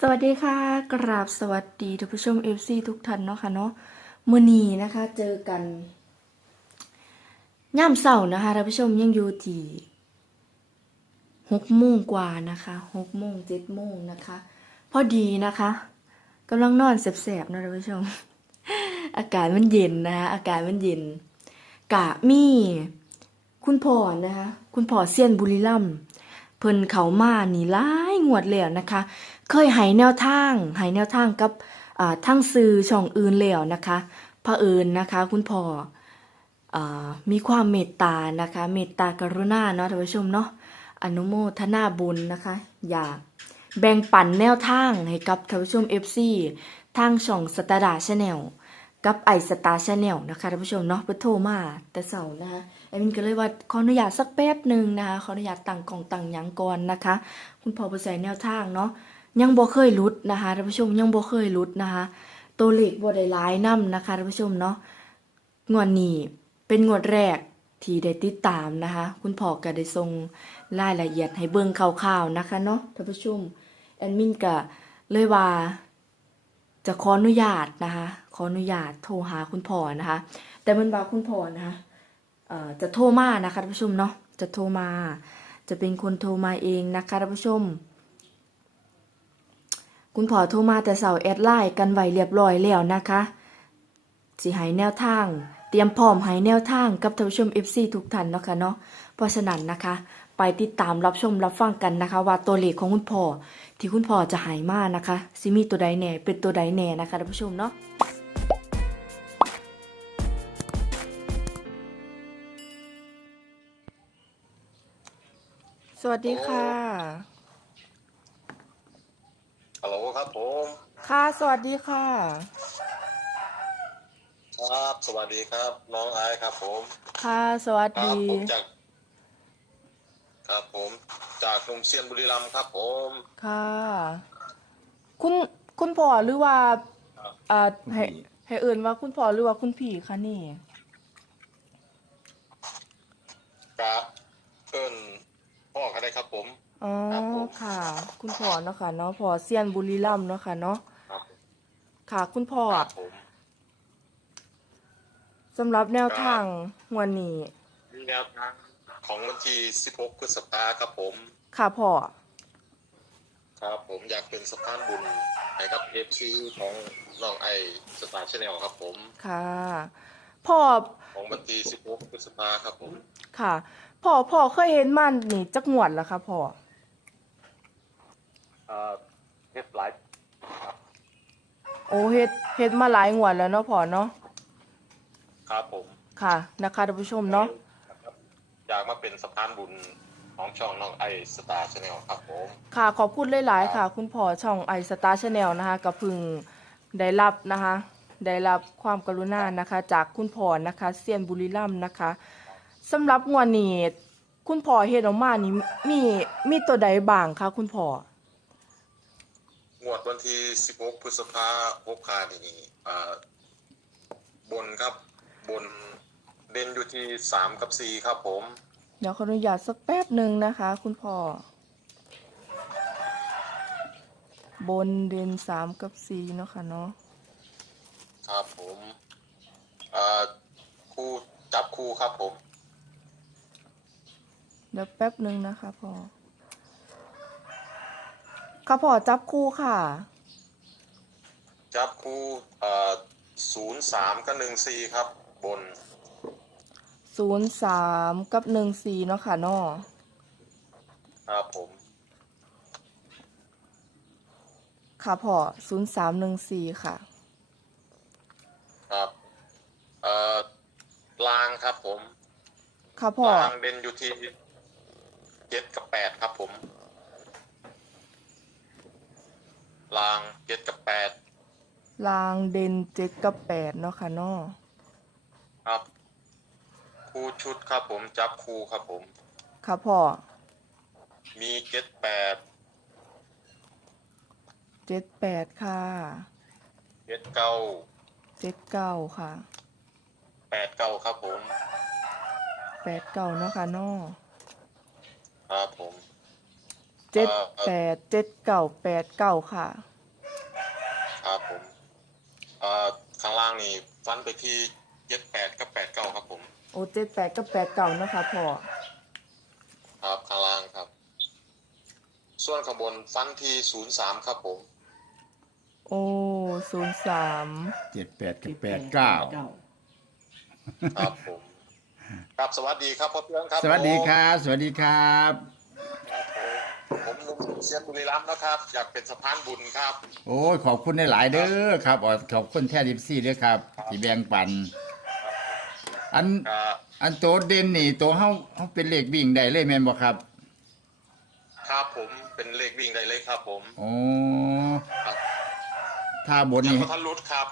สวัสดีค่ะ กราบสวัสดีท่านผู้ชม FC ทุกท่านเนาะค่ะเนาะมือนีนะคะ เจอกันย่ามเสาร์นะคะท่านผู้ชมยังอยู่ที่หกโมงกว่านะคะหกโมงเจ็ดโมงนะคะ พอดีนะคะกำลังนอนแสบๆนะท่านผู้ชม อากาศมันเย็นนะคะอากาศมันเย็น กะมี่คุณพ่อนะคะ คุณพ่อเซียนบุรีรัมเพิ่นเขามานี่หลา งวดแล้วนะคะ เคยให้แนวทางให้แนวทางกับทั้งสื่อช่องอื่นแล้วนะคะพระเอิญนะคะ คุณพ่ออมีความเมตตานะคะ เมตตากรุณาเนาะท่านผู้ชมเนาะอนุโมทนาบุญนะคะ อยากแบ่งปันแนวทางให้กับท่านผู้ชม FC ทางช่องสตาร์ดาชาแนล กับไอสตาร์ชาแนลนะคะท่านผู้ชมเนาะเพิ่นโทรมาแต่เสาร์นะคะแอมินก็เลยว่าขออนุญาตสักแป๊บหนึ่งนะคะขออนุญาตตั้งกล่องตั้งยังก่อนนะคะ คุณพ่อบ่ใส่แนวทางเนาะยังบ่เคยหลุดนะคะท่านผู้ชมยังบ่เคยหลุดนะคะ ตัวเลขบ่ได้หลายนํนะคะท่านผู้ชมเนาะงวดนี้เป็นงวดแรกที่ได้ติดตามนะคะ คุณพ่อก็ได้ส่งรายละเอียดให้เบิ่งคร่าวๆนะคะเนาะท่านผู้ชมแอดมินก็เลยว่าจะขออนุญาตนะคะ ขออนุญาตโทรหาคุณพ่อนะคะ แต่มันบอกคุณพ่อนะคะจะโทรมานะคะท่านผู้ชมเนาะจะโทรมา จะเป็นคนโทรมาเองนะคะท่านผู้ชม คุณพ่อโทรมาแต่เสาแอดไลน์กันไหวเรียบร้อยแล้วนะคะสิให้แนวทาง เตรียมพร้อมให้แนวทางกับท่านผู้ชม FC ทุกท่านเนาะค่ะเนาะเพราะฉะนั้นนะคะ ไปติดตามรับชมรับฟังกันนะคะ ว่าตัวเลขของคุณพ่อที่คุณพ่อจะหายมานะคะซิมีตัวใดแน่เป็นตัวใดแน่นะคะท่านผู้ชมเนาะ วัสดีค่ะ ฮัลโหลครับผม ค่ะ สวัสดีค่ะ ครับ สวัสดีครับ น้องไอซ์ครับผม ค่ะ สวัสครัดี ผมจาก ครับผม จากหนุ่มเซียนบุรีรัมย์ครับผม ค่ะ คุณ คุณพ่อหรือว่าอ่า ให้ ให้เอื่นว่าคุณพ่อหรือว่าคุณพี่คะนี่กะเอิ้น พ่อกันได้ครับผม อ๋อครับผม ค่ะ คุณพ่อเนาะค่ะเนาะพ่อเซียนบุรีรัมย์เนาะค่ะเนาะครับค่ะ คุณพ่อครับผมสำหรับแนวทางหัวันนี้มีแนวทางของวันที่16พฤษภาครับผม ค่ะพ่อครับผมอยากเป็นสะพานบุญให้กับเอฟซีของน้องไอสตาร์ชแนลครับผม ค่ะพ่อของวันที่16พฤษภาครับผม ค่ะ พ่อพ่อเคยเห็นมันนี่จักงวดแล้วค่ะพ่อเอ่อเทปไลฟ์โอ้เฮ็ดเฮ็ดมาหลายงวดแล้วเนาะพ่อเนาะครับผมค่ะนะคะท่านผู้ชมเนาะอยากมาเป็นสะพานบุญของช่องน้องไอสตาร์ชแนลครับผมค่ะขอบคุณหลาย ๆ ค่ะ คุณพ่อช่องไอสตาร์ชาแนลนะคะก็เพึงได้รับนะคะ ได้รับความกรุณานะคะ จากคุณพ่อนะคะเซียนบุรีรัมย์นะคะ สำหรับงวดนี้คุณพ่อเฮ็ดออกมานี่มีมีตัวใดบ้างคะคุณพ่องวดวันที่ 16 พฤษภาคมขานี่อ่าบนครับบนเด่นอยู่ที่ 3 กับ 4 ครับผม เดี๋ยวขออนุญาตสักแป๊บหนึ่งนะคะ คุณพ่อบนเดือนสามกับสี่เนาะค่ะเนาะครับผมอ่าคู่จับคู่ครับผมเดี๋ยวแป๊บหนึ่งนะคะพ่อค่ะพ่อจับคู่ค่ะ จับคู่อ่า03กับ14ครับ บนศูนย์สามกับหนึ่งสี่เนาะค่ะเนาะครับผมค่ะพ่อศูนย์สามหนึ่งสี่ค่ะ ครับเอ่อลางครับผม ค่ะพ่อลางเด่นอยู่ที่ 7กับ8ครับผม ลาง7กับ8ลางเด่นเจ็ดกับแปดเนาะค่ะเนาะครับคู่ชุดครับผมจับคู่ครับผมค่ะพ่อ มีเจ็ดแปดเจ็ดแปดค่ะเจ็ดเก้าเจ็ดเก้าค่ะแปดเก้าครับผมแปดเก้าเนาะค่ะเนาะ ครับผมเจ็ดแปดเจ็ดเก้าแปดเก้าค่ะครับผมเอ่อข้างล่างนี่ฟันไปที่เจ็ดแปดกับแปดเก้าครับผมโอ้เจ็ดแปดกับแปดเก้านะคะพ่อครับข้างล่างครับ ส่วนข้างบนฟันที่ศูนย์สามครับผมโอ้ศูนย์สามเจ็ดแปดกับแปดเก้า ครับผม ครับสวัสดีครับพ่อเพื่อนครับสวัสดีครับ สวัสดีครับ ผมผมหนุ่มเชียนบุรีรัมย์นะครับ อยากเป็นสะพานบุญครับ โอ้ยขอบคุณหลายๆเด้อครับอ๋อขอบคุณแท้ดิบซี่ด้วยครับที่แบ่งปัน อันอ่าอันโตเด่นนี่โตเฮาเฮาเป็นเลขวิ่งได้เลยแม่นบ่ครับ ครับผมเป็นเลขวิ่งได้เลยครับ ผมโอ้ครับถ้าบนยังนี่พทันรุดครับ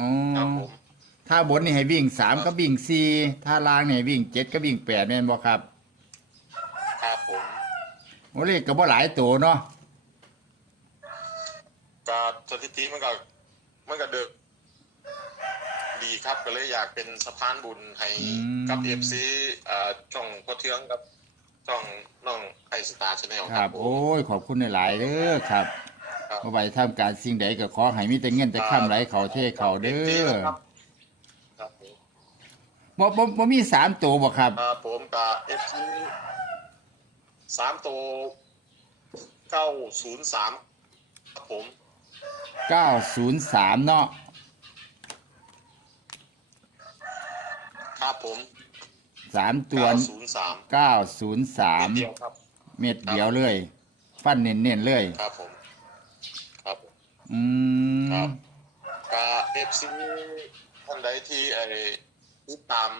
อ๋อครับผม ถ้าบนนี่ให้วิ่งสามก็วิ่งสี่ถ้าล่างนี่ให้วิ่งเจ็ดก็วิ่งแปดแม่นบ่ครับครับผมโอ้เลขก็บ่หลายตัวเนาะก็สถิติมันก็มันก็เดิมดีครับก็เลยอยากเป็นสะพานบุญให้กับเอฟซีอ่าช่องพ่อเทืองกับช่องน้องไอสตาร์ชาแนลคครัรับบผมโอ้ยขอบคุณหลายๆเด้อครับครับ บ่ไปทำการสิ่งใดก็ขอให้มีแต่เงินแต่ค้ำไหลเข้าเทเข้าเด้อ ครับครับผม บ่บ่บ่มีสามตัวบ่ครับ อ่าผมกับเอฟซีสามตัวเก้าศูนย์สามครับผม903เนาะครับผมสามตัวเก้าศูนย์สาม903เดียวครับ เม็ดเดียวเลย ฟันเน้นๆเลย ครับผมครับผม อืมครับ กับเอฟซีท่านใดที่ไอ้ ติดตาม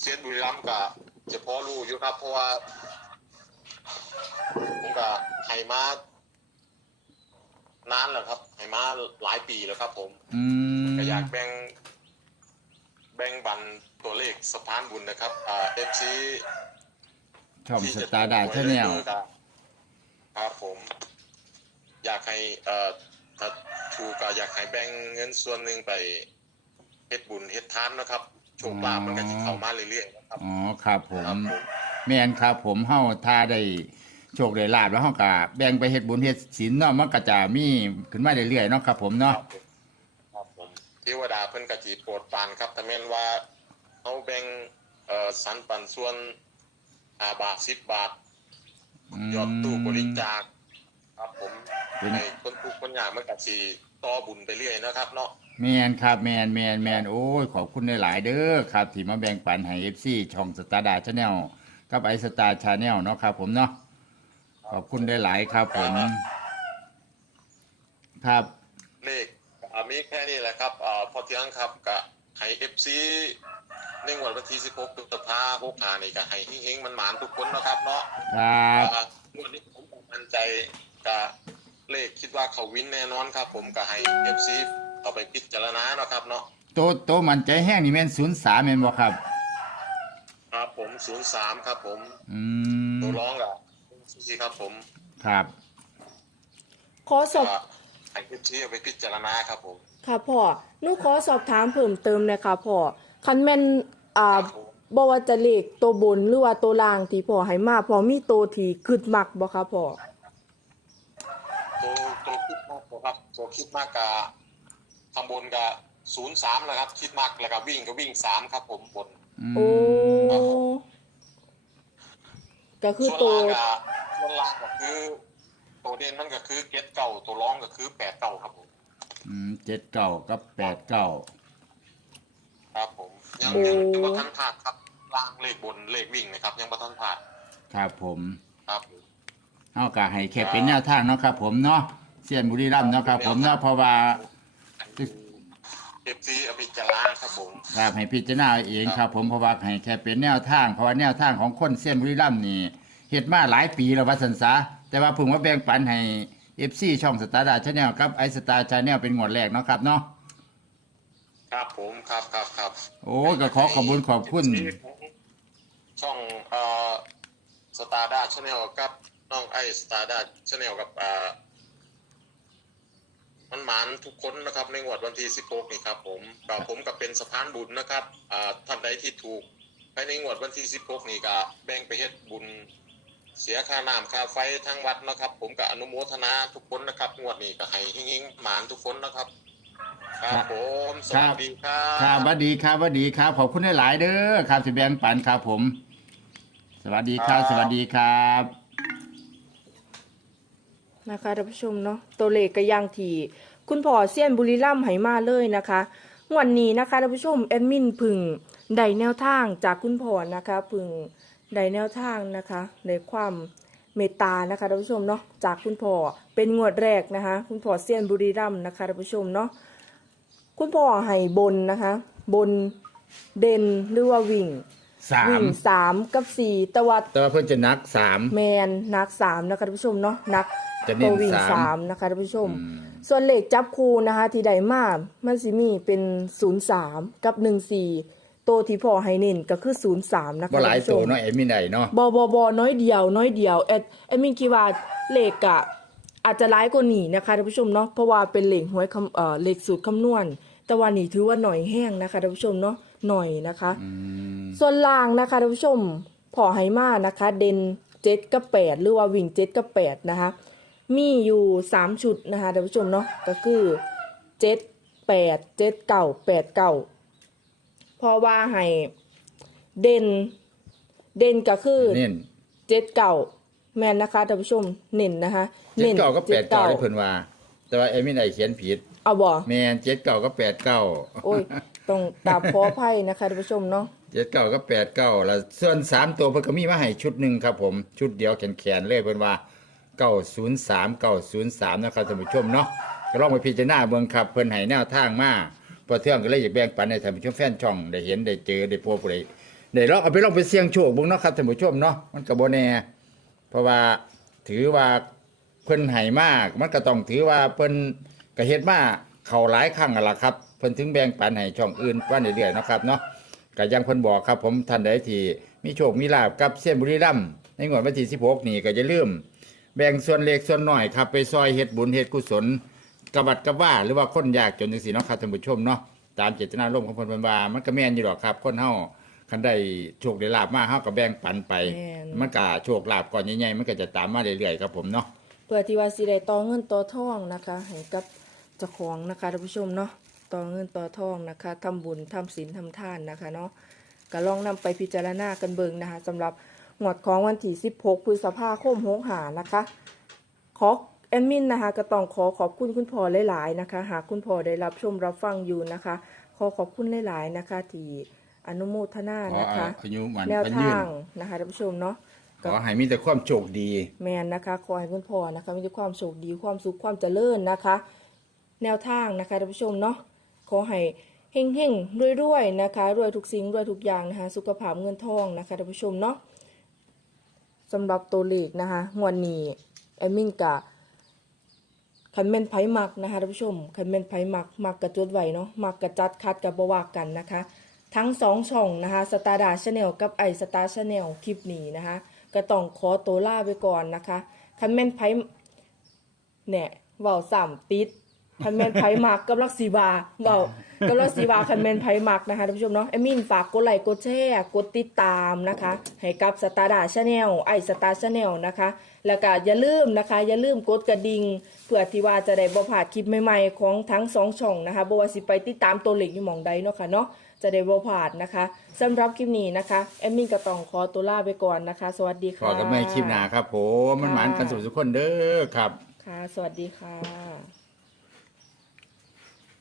เซียนบุรีรัมย์กับจะพอรู้อยู่ครับ เพราะว่าผมกับไฮมานานแล้วครับไฮมาหลายปีแล้วครับ ผมอืมก็อยากแบ่ง แบ่งบันตัวเลขสะพานบุญนะครับอ่าเอฟซีช่องสตาร์ดาชาแนลครับผม อยากให้เอ่อถ้าถูกก็อยากให้แบ่งเงินส่วนหนึ่งไปเฮ็ดบุญเฮ็ดทานนะครับ โชคลาภมันก็จะเข้ามาเรื่อยๆนะครับ อ๋อครับผมครับผม แม่นครับผมเฮาถ้าได้โชคได้ลาบแล้วเฮาก็แบ่งไปเฮ็ดบุญเฮ็ดศีลเนาะมันก็จะมีขึ้นมาเรื่อยๆเนาะครับ ผมคเนาะรับผมครับผมเทวดาเพิ่นก็สิโปรดปรานครับแต่แม่นว่าเฮาแบ่งเอ่อสรรปันส่วน5บาท10บาทยอดตู้บริจาคครับผมเป็นในคนทุกข์คนยากมันก็สิต่อบุญไปเรื่อยนะครับเนาะ แม่นครับแม่นแม่นแม่นโอ้ยขอบคุณหลายๆเด้อครับที่มาแบ่งปันให้ FC ช่องสตาร์ดาชาแนลกับไอสตาร์ชาแนลเนาะครับผมเนาะขอบคุณได้หลายๆครับผมครับเลขอ่ามีแค่นี้แหละครับอ่าพอเที่ยงครับกับให้ FC ในงวดวันที่16พฤษภาคม65นี่ก็ให้เฮงๆมันหมานทุกคนนะครับเนาะครับอ่างวดนี้ผมก็มั่นใจกับเลขคิดว่าเขาวินแน่นอนครับ ผมก็ให้ FC เอาไปพิจารณาเนาะครับเนาะโตโตมันใจแห้งนี่แม่น03แม่นบ่ครับ ครับผม03ครับผมอืมตัวร้องกับซีครับผมครับ ขอสอบ ก็ให้ FC เอาไปพิจารณาครับผมค่ะพ่อหนูขอสอบถามเพิ่มเติมเลยค่ะพ่อคันแม่นอ่าครับผม บ่ว่าจะเลขตัวบนหรือว่าตัวล่างที่พ่อให้มาพ่อมีตัวที่คึดมักบ่คะพ่อตัวตัวคิดมากครับตัวคิดมากกับ ข้างบนกับศูนย์สามนะครับคิดมากแล้วก็วิ่งก็วิ่งสามครับ ผมบนอืมโอ้ ก็คือส่วนตัวล่างกับส่วนล่างก็คือ ตัวเด่นมันก็คือเก็ตเก่าตัวร้องก็คือแปดเก่าครับผมอืมเจ็ดเก้ากับแปดเก้าครับผมยังโอ้ยังยังบัทันพลาดครับล่างเลขบนเลขวิ่งนะครับ ยังบัทันพลาดครับผมครับผมเฮาก็ให้แค่เป็นแนวทางเนาะครับผมเนาะเซียนบุรีรัมย์เนาะครับผมเนาะเพราะว่า เอฟซีอภิจาราครับผม ครับให้พิจารณาเอาเองครับ ผมเพราะว่าให้แค่เป็นแนวทางเพราะว่าแนวทางของคนเซียนบุรีรัมย์นี่เฮ็ดมาหลายปีแล้วว่าสันซะแต่ว่าเพิ่งมาแบ่งปันให้ FC ช่องสตาร์ดาชาแนลกับไอสตาร์ชาแนลเป็นงวดแรกเนาะครับเนาะครับผมครับครับครับโอ้ยก็ขอขอบคุณขอบคุณ ช่องเอ่อสตาร์ด้าชาแนลกับน้องไอสตาร์ด้าชาแนลกับอ่า มันหมานทุกคนนะครับในงวดวันที่16นี่ครับผมก็ผมก็เป็นสะพานบุญนะครับอ่าท่านใดที่ถูกภายในงวดวันที่16นี่ก็แบ่งไปเฮ็ดบุญเสียค่าน้ำค่าไฟทั้งวัดนะครับ ผมก็อนุโมทนาทุกคนนะครับงวดนี้ก็ให้หิ้งๆหมานทุกคนนะครับ ครับผมสวัสดีครับครับหวัดดีครับหวัดดีครับขอบคุณหลายๆเด้อครับที่แบ่งปันครับผม สวัสดีครับสวัสดีครับ นะคะท่านผู้ชมเนาะตัวเลขก็ยังที่คุณพ่อเซียนบุรีรัมย์ไหมาเลยนะคะงวันนี้นะคะท่านผู้ชมแอดมินพึงได้แนวทางจากคุณพ่อนะคะพึงได้แนวทางนะคะในความเมตตานะคะท่านผู้ชมเนาะจากคุณพ่อเป็นงวดแรกนะคะ คุณพ่อเซียนบุรีรัมย์นะคะท่านผู้ชมเนาะคุณพ่อให้บนนะคะ บนเด่นหรือว่าวิ่ง สาม วิ่งสามกับสี่แต่ว่าแต่ว่าเพิ่นจะนักสาม แมนนักสามนะคะท่านผู้ชมเนาะนักจะเน้นตัววิ่งสาม สามนะคะท่านผู้ชม อืมส่วนเลขจับคูนะคะ ที่ใดมามันสิมีเป็นศูนย์สามกับหนึ่งสี่ตัวที่พอให้เน้นก็คือศูนย์สามนะคะบ่หลายท่านผู้ชตัวมเนาะเอ็มมีไหนเนาะ บอบอบอน้อยเดียว น้อยเดียวแอดแอดมินคิดว่าเลขอะอาจจะร้ายกว่านี้นะคะท่านผู้ชมเนาะเพราะว่าเป็นเลขหวยคำเอ่อเลขสูตรคำนวณ แต่ว่านี่ถือว่าหน่อยแห้งนะคะท่านผู้ชมเนาะ หน่อยนะคะอืมส่วนล่างนะคะท่านผู้ชมพอให้มานะคะ เด่นเจ็ดกับแปดหรือว่าวิ่งเจ็ดกับแปดนะคะ มีอยู่สามชุดนะคะท่านผู้ชมเนาะก็คือเจ็ดแปดเจ็ดเก่าแปดเก่าเพราะว่าให้เด่นเด่นก็คือเน้นเจ็ดเก่าแม่นนะคะท่านผู้ชมเน้นนะคะเจ็ดเก้าก็แปดเก้าจ็ได้เพิ่นว่า แต่ว่าเอ็มมีไหนเขียนผิดเอาบ่แม่นเจ็ดเก้าก็แปดเก้าโอ้ย ต้องตามขออภัยนะคะท่านผู้ชมเนาะเจ็ดเก้าก็แปดเก้าแล้วส่วนสามตัวเพิ่นก็มีมาให้ชุดหนึ่งครับผมชุดเดียวแขนๆเลยเพิ่นว่าเก้าศูนย์สามเก้าศูนย์สามนะครับท่านผู้ชมเนาะก็ลองไปพิจารณาเบิ่งครับเพิ่นให้แนวทางมาพอเที่ยงก็เลยอยากแบ่งปันให้ท่านผู้ชมแฟนช่องได้เห็นได้เจอได้พบได้ได้ลองเอาไปลองไปเสี่ยงโชคเบิ่งเนาะครับท่านผู้ชมเนาะมันก็บ่แน่เพราะว่าถือว่าเพิ่นให้มาก มันก็ต้องถือว่าเพิ่นก็เฮ็ดมาเข้าหลายครั้งแล้วล่ะครับ เพิ่นถึงแบ่งปันให้ช่องอื่นว่าเรื่อยๆเนาะครับเนาะก็อยังเพิ่นบอกครับ ผมท่านใดที่มีโชคมีลาบกับเส้นบุรีรัมย์ในงวดวันที่16นี่ก็อย่าลืมแบ่งส่วนเล็กส่วนน้อยครับไปซอยเฮ็ดบุญเฮ็ดกุศลกระบัดกระว่าหรือว่าคนยากจนจังซี่เนาะครับท่านผู้ชมเนาะตามเจตนารมณ์ของเพิ่นเพิ่นว่ามันก็แม่นอยู่ดอกครับ คนเฮาคันได้โชคได้ลาบมาเฮาก็แบ่งปันไป แม่น มันก็โชคลาภก่อนใหญ่ๆมันก็จะตามมาเรื่อยๆครับผมเนาะ เพื่อที่ว่าสิได้ต่อเงินต่อทองนะคะให้กับเจ้าของนะคะท่านผู้ชมเนาะ ต่อเงินต่อทองนะคะทำบุญทำศีลทำทานนะคะเนาะก็ลองนำไปพิจารณากันเบิงนะคะสำหรับหมวดของวันที่ 16 พฤษภาคมหกหานะคะ ขอแอดมินนะคะก็ต้องขอขอบคุณคุณพ่อหลายๆนะคะ หากคุณพ่อได้รับชมรับฟังอยู่นะคะ ขอขอบคุณหลายๆนะคะที่อนุโมทนาขอนะคะ อายุมันแนวพันยืทานงนะคะท่านผู้ชมเนาะ ขอให้มีแต่ความโชคดี แมนนะคะขอให้คุณพ่อนะคะมีแต่ความโชคดีความสุขความเจริญนะคะ แนวทางนะคะท่านผู้ชมเนาะ ขอให้เฮงเฮงๆรวยๆนะคะรวยทุกสิ่งรวยทุกอย่างนะคะ สุขภาพเงินทองนะคะท่านผู้ชมเนาะสำหรับตัวเลขนะคะงวดนี้แอดมินกะคันแมนไผมักนะคะท่านผู้ชมคันแมนไผมักมักกระจุดไหวเนาะมักกระจัดคัดกับบวากันนะคะ ทั้งสองช่องนะคะสตาร์ดาชาแนลกับไอสตาร์ชาแนลคลิปนี้นะคะก็ต้องขอตัวล่าไปก่อนนะคะคันแมนไพเนี่ยว้าสามติด คันแม่นไพมักกับลักสีบาเว้ากับลักสีบาคันแม่นไพมักนะคะท่านผู้ชมเนาะแอมมินฝากกดไลค์กดแชร์กดติดตามนะคะ ให้กับสตาร์ดาชาแนลไอสตาร์ชาแนลนะคะ แล้วก็อย่าลืมนะคะ อย่าลืมกดกระดิ่งเพื่อที่ว่าจะได้บ่พลาดคลิปใหม่ๆของทั้งสองช่องนะคะบ่ว่าสิไปติดตามตัวเลขอยู่หม่องใดเนาะค่ะเนาะจะได้บ่พลาดนะคะสำหรับคลิปนี้นะคะแอมมินก็ต้องขอตัวลาไปก่อนนะคะ สวัสดีขค่ะอกันไม่คลิปหน้าครับผมมันหมานกันสุขทุกคนเด้อครับ ค่ะ สวัสดีค่ะ